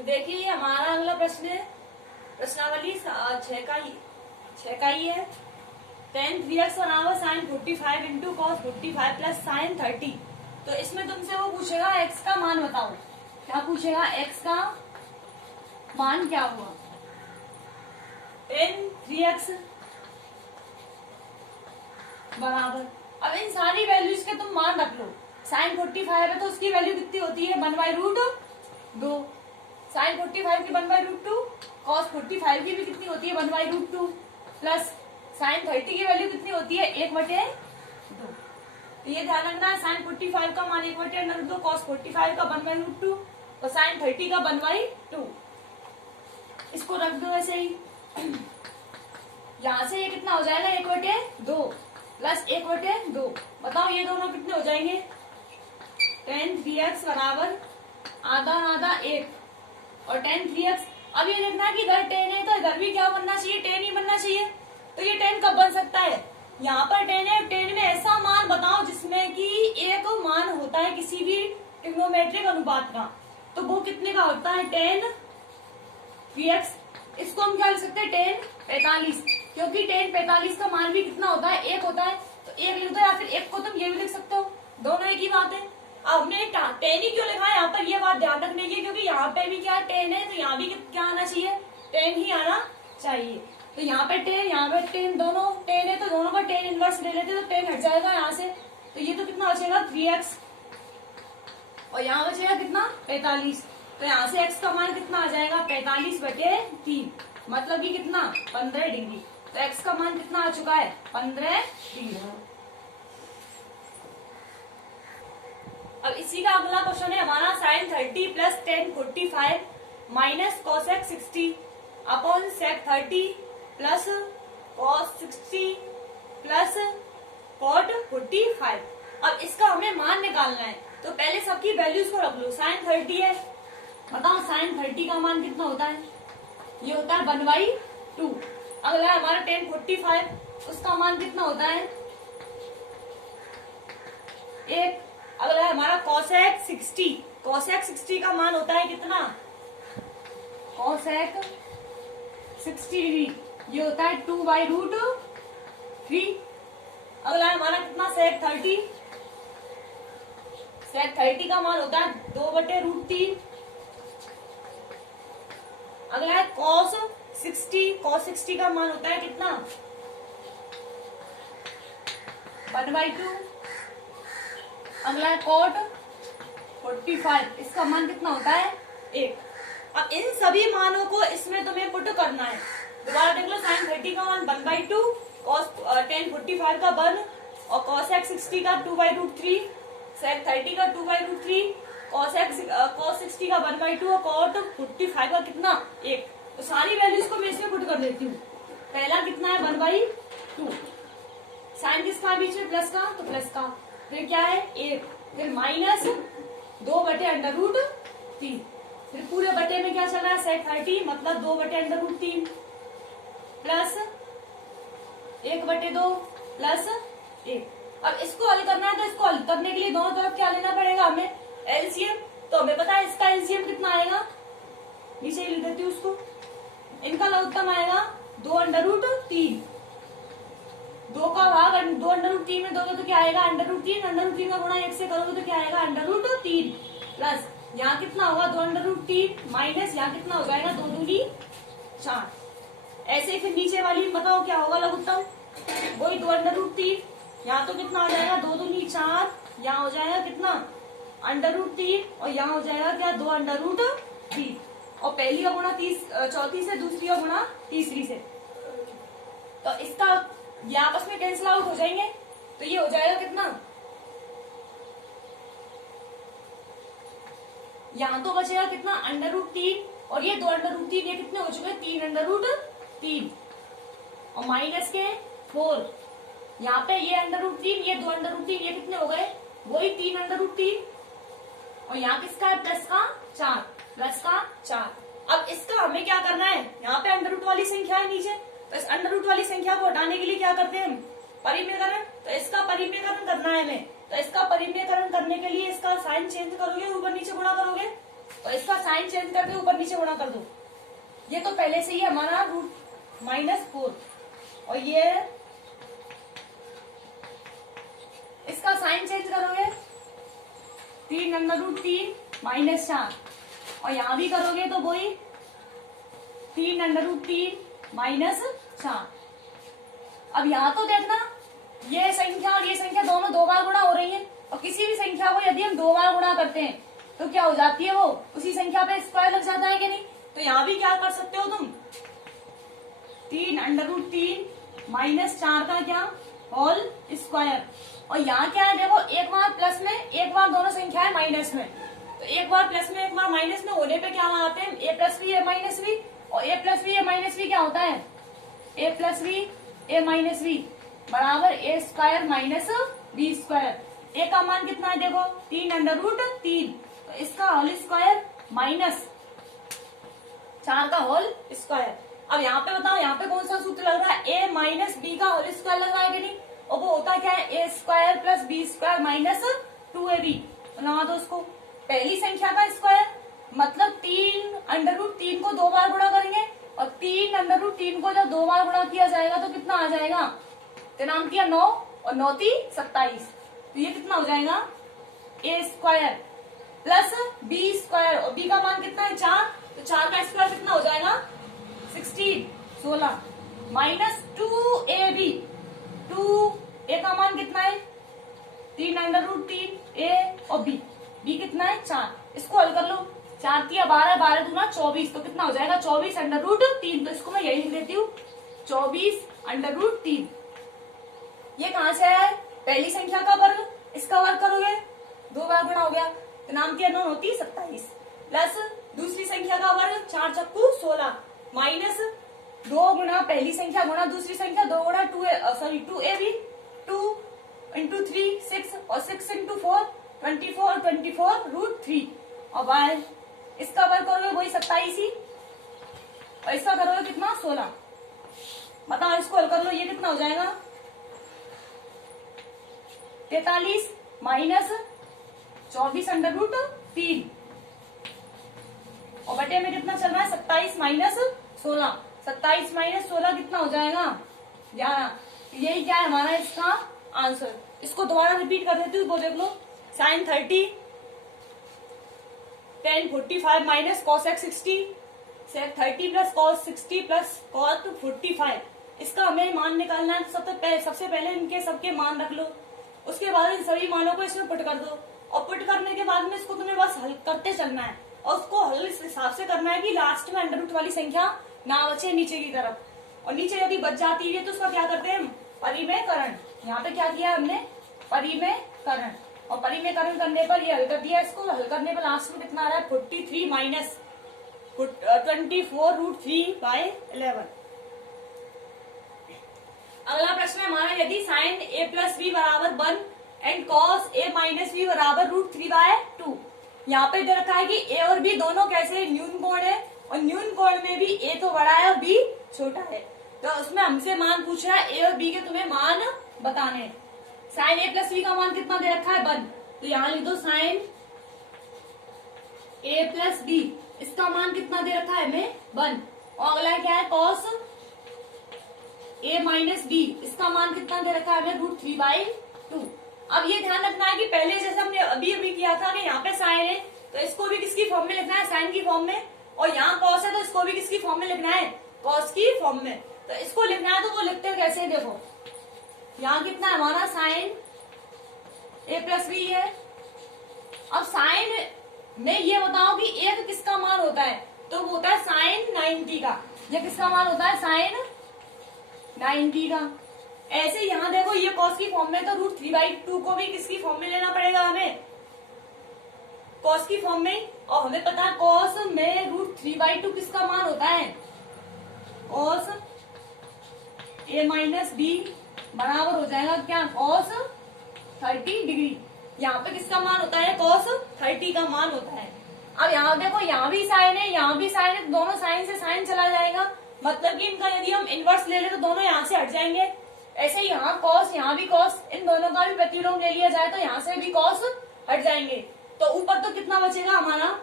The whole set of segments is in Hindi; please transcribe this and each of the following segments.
तो देखिए हमारा अगला प्रश्न है प्रश्नावली 6 का ही है। tan 3x बराबर sin 45 into cos 45 plus sine 30। तो इसमें तुमसे वो पूछेगा x का मान बताओ। क्या पूछेगा? x का मान क्या हुआ? tan 3x बराबर, अब इन सारी वैल्यूज के तुम मान रख लो। साइन 45 है तो उसकी वैल्यू कितनी होती है? 1/√2। साइन 45 की 1/√2, कॉस 45 की भी कितनी होती है? 1/√2 प्लस साइन 30 की वैल्यू कितनी होती है? 1/2। तो ये ध्यान रखना, साइन 45 का मान 1/√2, कॉस 45 का 1/√2 और साइन 30 का 1/2। इसको रख दो ऐसे ही। यहां से ये कितना हो जाएगा? 1/2 प्लस 1/2। बताओ ये दोनों कितने हो जाएंगे? tan 3x बराबर आधा आधा 1 और tan 3x। अब ये देखना है कि इधर tan है तो इधर भी क्या बनना चाहिए? tan ही बनना चाहिए। तो ये tan कब बन सकता है? यहाँ पर tan है, tan में ऐसा मान बताओ जिसमें कि एक मान होता है किसी भी ट्रिग्नोमेट्रिक अनुपात का। तो वो कितने का होता है? tan 3x। इसको हम क्या लिख सकते हैं? tan 45, क्योंकि tan 45 का मान भी कितना होता है? 1 होता है। तो 1 लिख दो, या फिर 1 को तुम ये भी लिख सकते हो, दोनों एक ही बात है। अब हमने tan ही क्यों लिखा है यहाँ पर? ये बात ध्यान रखने की, क्योंकि यहाँ पे भी क्या tan है तो यहाँ भी क्या आना चाहिए? tan ही आना चाहिए। तो यहाँ पे tan, यहाँ पे tan, दोनों tan है तो दोनों का tan इनवर्स ले लेते तो tan हट जाएगा यहाँ से। तो ये तो कितना बचेगा? 3x और यहाँ बचेगा कितना? 45। तो यहाँ से x का मान कितना आ जाएगा? 45/3, मतलब कि कितना? 15 डिग्री। तो x का मान कितना आ चुका है? 15 डिग्री। अब इसी का अगला क्वेश्चन है हमारा sin 30 plus tan 45 minus cosec 60 upon sec 30 plus cos 60 plus cot 45। अब इसका हमें मान निकालना है, तो पहले सबकी वैल्यूज को रख लो। sin 30 है, बताओ sin 30 का मान कितना होता है? ये होता है 1/2। अगला है हमारा tan 45, उसका मान कितना होता है? 1। अगला है हमारा cosec 60, cosec 60 का मान होता है कितना? cosec 60 डिग्री, ये होता है 2/√3। अगला है हमारा कितना? sec 30, sec 30 का मान होता है 2/√3। अगला है cos 60, cos 60 का मान होता है कितना? 1/2। अगला है cot 45, इसका मान कितना होता है? 1। अब इन सभी मानों को इसमें तुम्हें पुट करना है। दोबारा देख लो, sin 30 का मान 1/2, tan 45 का 1 और cosec 60 का 2/√3, sec 30 का 2/√3, cos 60 का 1/2 और cot 45 का कितना? 1। तो सारी वैल्यूज को मैं इसमें पुट कर देती हूँ। पहला कितना है? 1/2। साइन किसका बीच में? प्लस का, तो प्लस का। फिर क्या है? 1। फिर माइनस 2/√3। फिर पूरे बटे में क्या चल रहा है? sec 30 मतलब 2/√3 प्लस 1/2 प्लस 1। अब इसको हल करना है, तो इसको हल करने के लिए दोनों तरफ क्या लेना पड़ेगा हमें? एलसीएम। तो हमें पता है इसका एलसीएम कितना आएगा, नीचे लिख देती हूँ उसको। इनका लघुत्तम आएगा 2/3। 2 का भाग 2/3 में दोगे तो क्या आएगा? √3। √3 का गुणा 1 से करोगे तो क्या आएगा? √3 प्लस यहाँ कितना होगा? 2/3 माइनस यहाँ कितना हो जाएगा? 2 दूनी 4। ऐसे ही फिर नीचे वाली बताओ क्या होगा लघुत्तम? वही 2/3। यहाँ तो कितना आ जाएगा? 2 दूनी 4, यहाँ हो जाएगा कितना? √3 और यहाँ हो जाएगा क्या? 2/3। और पहली का गुणा चौथी से, दूसरी का गुणा तीसरी से। तो इसका ये आपस में कैंसिल आउट हो जाएंगे, तो ये हो जाएगा कितना? यहाँ तो बचेगा कितना? √3 और ये 2/3, ये कितने हो चुके? 3/3 और माइनस के 4। यहाँ पे ये √3, ये 2/3, ये कितने हो गए? वही 3/3 और यहाँ किसका है? प्लस का 4, प्लस का 4। अब इसका हमें क्या करना है? यहाँ पे अंडर रूट वाली संख्या है नीचे, तो इस अंडर रूट वाली संख्या को हटाने के लिए क्या करते हैं हम? परिमेयकरण। तो इसका परिमेयकरण करना है हमें। तो इसका परिमेयकरण करने के लिए इसका साइन चेंज करोगे, ऊपर नीचे गुणा करोगे, और इसका साइन चेंज करके ऊपर नीचे गुणा कर दो। ये तो पहले से ही हमारा √-4 और ये इसका साइन चेंज करोगे 3√3 -4 और यहां भी करोगे तो वही 3√3 -4। अब यहाँ तो देखना ये संख्या और ये संख्या दोनों 2 बार गुणा हो रही है और किसी भी संख्या को यदि हम 2 बार गुणा करते हैं तो क्या हो जाती है, वो उसी संख्या पे स्क्वायर लग जाता है कि नहीं। तो यहाँ भी क्या कर सकते हो तुम, 3√3 -4 का क्या होल स्क्वायर। और यहाँ क्या है देखो, एक बार प्लस में एक बार दोनों संख्या है माइनस में, तो एक बार प्लस में एक बार माइनस में होने पे क्या लगाते हैं, a + b a - b। और a + b a - b क्या होता है, a + b a - b बराबर a² - b²। a का मान कितना है देखो 3√3, तो इसका होल स्क्वायर -4 का होल स्क्वायर। अब यहाँ पे बताओ, यहाँ पे कौन सा सूत्र लग रहा है, a - b का होल स्क्वायर लग रहा है कि नहीं। और वो होता क्या है, a² + b² - 2ab। लगा दो उसको, पहली संख्या का स्क्वायर मतलब 3√3 को 2 बार गुणा करेंगे और 3√3 को जब 2 बार गुणा किया जाएगा तो कितना आ जाएगा, नाम किया 9 और 9 × 3 = 27। तो ये कितना हो जाएगा, a² + b² और b का मान कितना है 4, तो 4 का स्क्वायर कितना हो जाएगा 16 -2ab। 2a का मान कितना है 3√3 a और b कितना है 4। इसको हल कर लो, 4 × 12 12 × 2 = 24, तो कितना हो जाएगा 24√3। तो इसको मैं यही लिख देती हूँ 24√3। ये कहां से आया है, पहली संख्या का वर्ग, इसका वर्ग करोगे 2 बार गुणा हो गया, तो नाम की 9 होती 27 प्लस दूसरी संख्या का वर्ग 4 × 16 माइनस 2 गुणा पहली संख्या गुणा दूसरी संख्या 2 गुणा 2ab 2 × 3 6 और 6 × 4 24 24√3 और बाय इसका वर्ग करोगे वही 27 ही और इसका करोगे कितना 16। बताओ इसको हल कर लो, ये कितना हो जाएगा 43 -24√3 और बटे में कितना चल रहा है 27 - 16। 27 - 16 कितना हो जाएगा 11। यही क्या है हमारा इसका आंसर। इसको दोबारा रिपीट कर देती हूँ, वो देख लो, sin 30 tan 45 - cos x 60 30 + cos 60 + cot 45। इसका हमें मान निकालना है। सबसे पहले इनके सबके मान रख लो, उसके बाद इन सभी मानों को इसमें पुट कर दो और पुट करने के बाद में इसको तुम्हें बस हल करते चलना है और उसको हल इस हिसाब से करना है कि लास्ट में अंडर रूट वाली संख्या ना बचे नीचे की तरफ। और नीचे यदि बच जाती है तो उसका क्या करते हैं, परिमेयकरण। यहाँ पे क्या किया हमने, परिमेयकरण। और परिमेयकरण करने पर ये हल कर दिया। इसको हल करने पर लास्ट में कितना आ रहा है 43 - 24√3/11। अगला प्रश्न है हमारा, यदि sin a + b = 1 and cos a - b = √3/2। यहाँ पे दे रखा है कि a और b दोनों कैसे न्यून कोण है और न्यून कोण में भी a तो बड़ा है और b छोटा है। तो उसमें हमसे मान पूछ रहा है a और b के तुम्हें मान बताने हैं। sin a + b का मान कितना दे रखा है 1, तो यहाँ लिख दो sin a + b, इसका मान कितना दे रखा है हमें 1। और अगला क्या है cos a - b, इसका मान कितना दे रखा है हमें √3/2। अब ये ध्यान रखना है कि पहले जैसे हमने अभी किया था कि यहाँ पे साइन है तो इसको भी किसकी फॉर्म में लिखना है, साइन की फॉर्म में, और यहाँ कॉस है तो इसको भी किसकी फॉर्म में लिखना है, कॉस की फॉर्म में। तो इसको लिखना है तो वो लिखते हैं कैसे, देखो यहाँ कितना है हमारा साइन a + b है। अब साइन में ये बताओ कि एक किसका मान होता है, तो वो होता है साइन 90 का। ये किसका मान होता है, साइन 90 का। ऐसे यहाँ देखो ये कॉस की फॉर्म में, तो √3/2 को भी किसकी फॉर्म में लेना पड़ेगा हमें, कॉस की फॉर्म में। और हमें पता है कॉस में √3/2 किसका मान होता है, कॉस a - b बराबर हो जाएगा क्या, कॉस 30 डिग्री। यहाँ पे किसका मान होता है, कॉस 30 का मान होता है। अब यहाँ देखो यहाँ भी साइन है यहाँ भी साइन है, दोनों साइन से साइन चला जाएगा, मतलब कि इनका यदि हम इनवर्स ले ले तो दोनों यहाँ से हट जाएंगे। ऐसे यहाँ कॉस यहाँ भी कॉस, इन दोनों का भी प्रतिलोम ले लिया जाए तो यहाँ से भी कॉस हट जाएंगे। तो ऊपर तो कितना बचेगा हमारा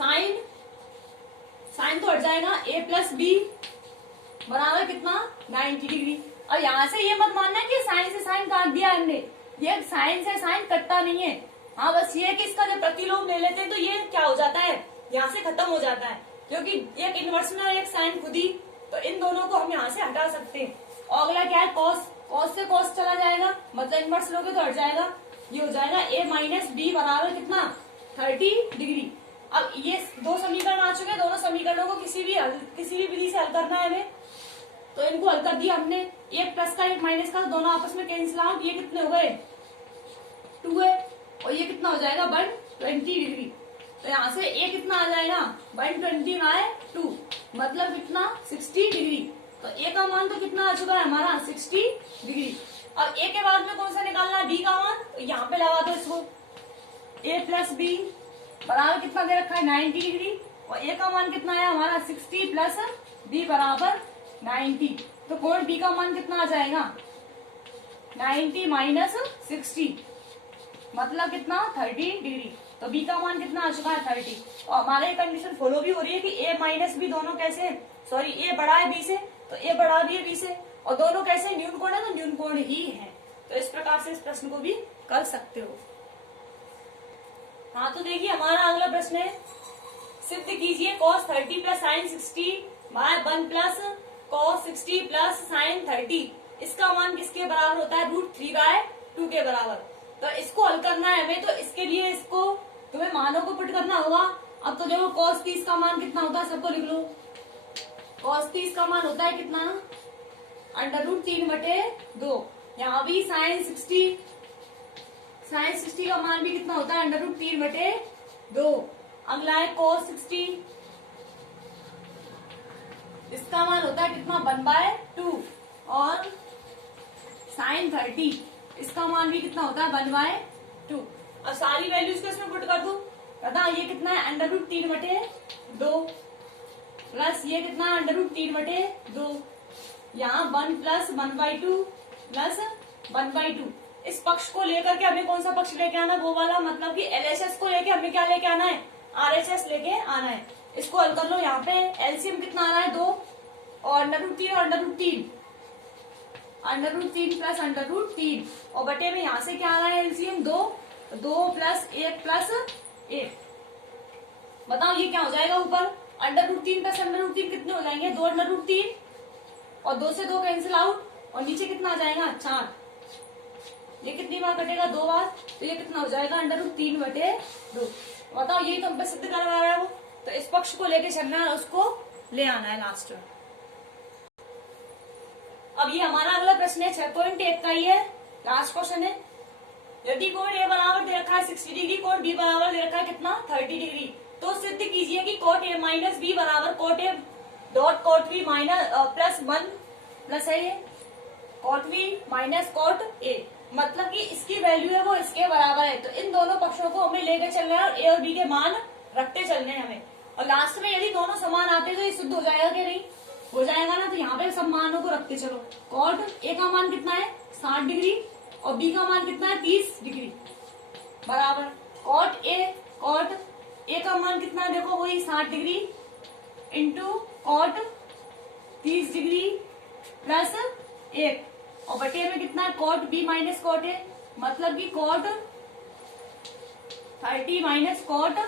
साइन साइन तो हट जाएगा, a प्लस बी बराबर कितना 90 डिग्री। और यहाँ से ये मत मानना कि साइन से साइन काट दिया हमने, ये साइन से साइन कटता नहीं है। हाँ बस ये है कि इसका जब प्रतिलोम ले लेते हैं तो ये क्या हो जाता है, यहाँ से खत्म हो जाता है, क्योंकि एक इनवर्स में और एक साइन खुद ही, तो इन दोनों को हम यहाँ से हटा सकते हैं। और अगला क्या है कॉस, कॉस से कॉस चला जाएगा, मतलब इनवर्स लोगे तो हट जाएगा, ये हो जाएगा a माइनस बी बराबर कितना 30 डिग्री। अब ये दो समीकरण आ चुके हैं, दोनों समीकरणों को किसी भी विधि से हल करना है हमें, तो इनको हल कर दिया हमने। एक प्लस का एक माइनस का दोनों आपस में कैंसिल आउट, ये कितने हो गए 2 है, और ये कितना हो जाएगा 120 डिग्री। तो यहाँ से a कितना आ जाएगा 120 बाय 2, मतलब कितना 60 डिग्री। तो a का मान तो कितना आ चुका है हमारा 60 डिग्री। अब a के बाद में कौन सा निकालना है, b का मान, तो यहाँ पे लगा दो इसको, a प्लस बी बराबर कितना दे रखा है 90 डिग्री, और a का मान कितना है हमारा 60 प्लस b बराबर 90। तो कोण b का मान कितना आ जाएगा 90 माइनस 60, मतलब कितना 30 डिग्री। तो b का मान कितना आ चुका है 30। और हमारे ये कंडीशन फॉलो भी हो रही है कि a माइनस बी दोनों कैसे, सॉरी a बड़ा है b से, तो a बड़ा भी है b से, और दोनों कैसे न्यून कोण है, तो न्यून कोण ही है। तो इस प्रकार से इस प्रश्न को भी कर सकते हो। हाँ तो देखिए हमारा अगला प्रश्न है, सिद्ध कीजिए cos 30 plus sine 60 by 1 plus cos 60 plus sine 30, इसका मान किसके बराबर होता है √3 बाय 2 के बराबर। तो इसको हल करना है हमें, तो इसके लिए इसको तुम्हें मानों को पुट करना होगा। अब तो देखो cos 30 का मान कितना होता है, सबको लिख लो। cos 30 का मान होता है कितना √3/2। यहाँ भी साइन 60 का मान भी कितना होता है √3/2। अगला है cos 60, इसका मान होता है कितना 1/2, और साइन 30 इसका मान भी कितना होता है 1/2। अब सारी वैल्यूज को इसमें पुट कर दो, बता ये कितना है √3/2 प्लस ये कितना है √3/2, यहाँ 1 प्लस 1/2 प्लस 1/2। इस पक्ष को लेकर के हमें कौन सा पक्ष लेके आना, वो वाला, मतलब कि LHS को लेके हमें क्या लेके आना है, RHS लेके आना है। इसको हल कर लो, यहाँ पे एलसीएम कितना आ रहा है 2, और √3 और √3 प्लस √3, और बटे में यहाँ से क्या आ रहा है एलसीएम 2 प्लस 1 प्लस 1। बताओ ये क्या हो जाएगा, ऊपर √3 प्लस √3 कितने हो जाएंगे 2 √3, और 2 से 2 कैंसिल आउट, और नीचे कितना आ जाएगा 4। ये कितनी बार कटेगा 2 बार, तो ये कितना हो जाएगा √3/2। बताओ यही तो हम पे सिद्ध करवा रहा है वो, तो इस पक्ष को लेके चलना है, उसको ले आना है लास्ट में। अब ये हमारा अगला प्रश्न है 6.1 का ही है, लास्ट क्वेश्चन है। यदि कोण a बराबर दे रखा है 60 डिग्री, कोण b बराबर दे रखा है कितना 30 डिग्री, तो सिद्ध कीजिए कि cot a माइनस बी बराबर cot a dot cot b minus plus 1 plus है ये cot b minus cot a, मतलब कि इसकी वैल्यू है वो इसके बराबर है। तो इन दोनों पक्षों को हमें लेकर चलना है, और a और b के मान रखते चलने हैं हमें। और लास्ट में यदि दोनों समान आते तो ये शुद्ध हो जाएगा कि नहीं, हो जाएगा ना। तो यहाँ पे सब मानों को रखते चलो। cot a का मान कितना है 60 डिग्री, और b का मान कितना है 30 डिग्री बराबर cot a का मान कितना है, देखो वही 60 degree into cot 30 degree plus 1, और बटे में कितना है cot b minus cot a, मतलब कि cot 30 माइनस cot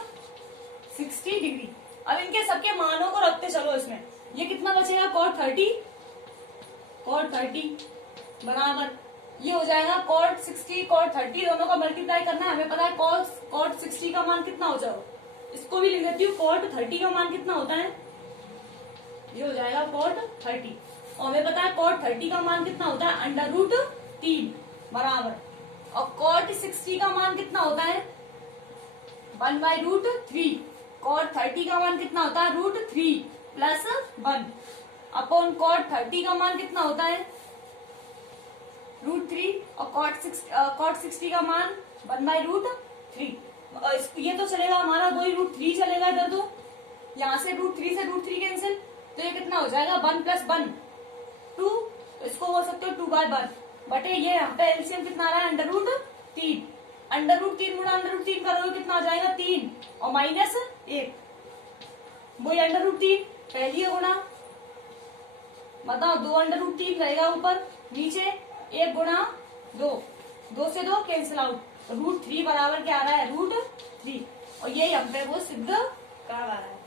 60 डिग्री। अब इनके सबके मानों को रखते चलो इसमें, ये कितना बचेगा cot 30 बराबर ये हो जाएगा cot 60 cot 30, दोनों का मल्टीप्लाई करना है। हमें पता है cot 60 का मान कितना हो जाएगा, इसको भी लिख देती हूँ। cot 30 का मान कितना होता है, ये हो जाएगा cot 30, और हमें पता है cot 30 का मान कितना होता है √3 बराबर, और cot 60 का मान कितना होता है 1/√3। cot 30 का मान कितना होता है √3 प्लस 1 अपॉन cot 30 का मान कितना होता है √3, और cot 60 का मान 1/√3। ये तो चलेगा हमारा वही √3 चलेगा इधर, तो यहाँ से √3 से √3 कैंसिल, तो ये कितना हो जाएगा 1 प्लस 1 2, तो इसको बोल सकते हो 2/1 बटे ये यहाँ पे एलसीएम कितना आ रहा है √3 गुणा √3 करोगे कितना आ जाएगा 3, और माइनस 1, वही √3 पहली है गुणा, बताओ 2√3 रहेगा ऊपर, नीचे 1 गुणा 2, 2 से 2 कैंसिल आउट, √3 बराबर क्या आ रहा है, √3। और यही हम पे वो सिद्ध करवा रहा है।